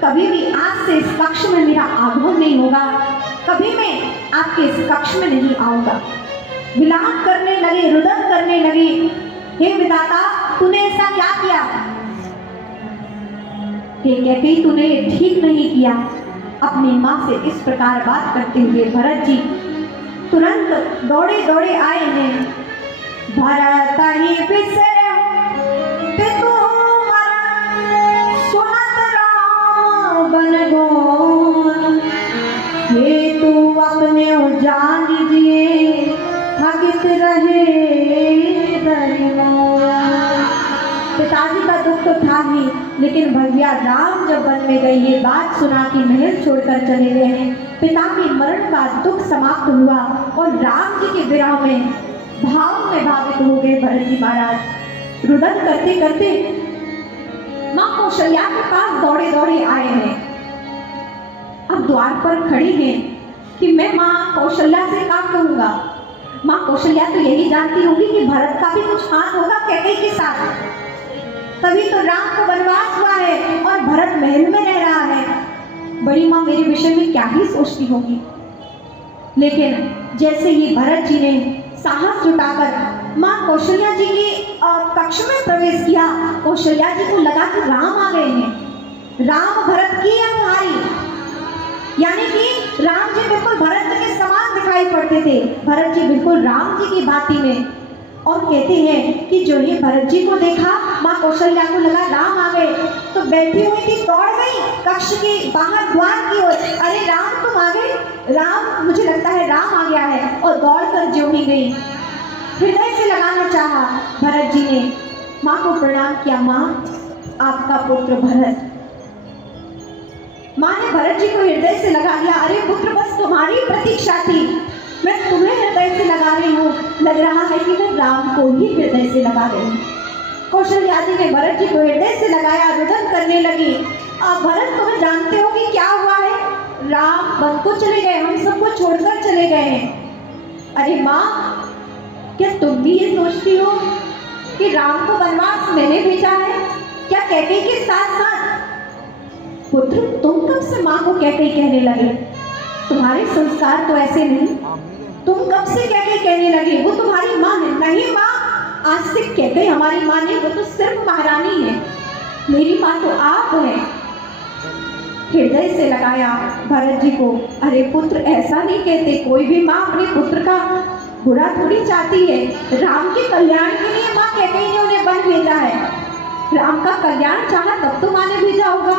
कभी भी आज से इस कक्ष में मेरा आगमन नहीं होगा, कभी मैं आपके इस कक्ष में नहीं आऊंगा। विलाप करने लगे, रुदन करने लगे, हे विधाता तूने ऐसा क्या किया? कैकेयी तूने ठीक नहीं किया। अपनी माँ से इस प्रकार बात करते हुए भरत जी तुरंत दौड़े दौड़े आए हैं। भरत ही बिसरे पितु सुनत राम बन गोन, हे तू अपने जान दिए थकित रहे पिताजी का दुख तो था ही, लेकिन भैया राम जब वन में गए ये बात सुना कि महल छोड़कर चले गए हैं, पिता के मरण का दुख समाप्त हुआ और राम जी के विरह में भाव में भावित हो गए भरत जी महाराज। रुदन करते करते माँ कौशल्या के पास दौड़े दौड़े आए हैं। अब द्वार पर खड़ी हैं कि मैं माँ कौशल्या से क्या कहूँगा। माँ कौशल्या तो यही जानती होगी कि भरत का भी कुछ हाथ होगा कैकेयी के साथ, तभी तो राम को वनवास हुआ है और भरत महल में रह रहा है। बड़ी माँ मेरे विषय में क्या ही सोचती होगी। लेकिन जैसे ही भरत जी ने साहस जुटाकर माँ कौशल्या जी के कक्ष में प्रवेश किया, कौशल्या जी को लगा कि राम आ गए हैं। राम भरत की अनुहारी, यानी कि राम जी बिल्कुल भरत जी के समान दिखाई पड़ते थे। भरत जी बिल्कुल राम जी की भांति में। और कहते हैं कि जो ये भरत जी को देखा, माँ कौशल्या को लगा राम आ गए, तो बैठी हुई थी दौड़ गई कक्ष के बाहर द्वार की ओर। अरे राम तुम आ गए, राम मुझे लगता है राम आ गया है। और दौड़ कर जो ही गई, हृदय से लगाना चाहा भरत जी ने, माँ को प्रणाम किया। माँ आपका पुत्र भरत। माँ ने भरत जी को हृदय से लगा लिया। अरे पुत्र बस तुम्हारी प्रतीक्षा थी, मैं तुम्हें हृदय से लगा रही हूँ। लग रहा है कि मैं राम को ही हृदय से लगा रही हूँ। कौशल्या जी ने भरत जी को हृदय से लगाया, रुदन करने लगी। अब भरत तुम्हें जानते हो कि क्या हुआ है, राम वन को चले गए, हम सबको छोड़कर चले गए हैं। अरे माँ क्या तुम भी ये सोचती हो कि राम को वनवास मैंने भेजा है? क्या कैकेयी के साथ साथ? पुत्र तुम कब से माँ को कैकेयी कहने लगे? तुम्हारे संस्कार तो ऐसे नहीं। तुम कब से कैकेयी कहने लगे? वो तुम्हारी माँ है। नहीं माँ, आज से कैकेयी हमारी माँ नहीं, वो तो सिर्फ महारानी है। मेरी माँ तो आप है। हृदय से लगाया भरत जी को। अरे पुत्र ऐसा नहीं कहते, कोई भी माँ अपने पुत्र का बुरा थोड़ी चाहती है। राम के कल्याण के लिए माँ कैकेयी ने उन्हें वन भेजा है। राम का कल्याण चाहा तब तो माँ ने भेजा होगा।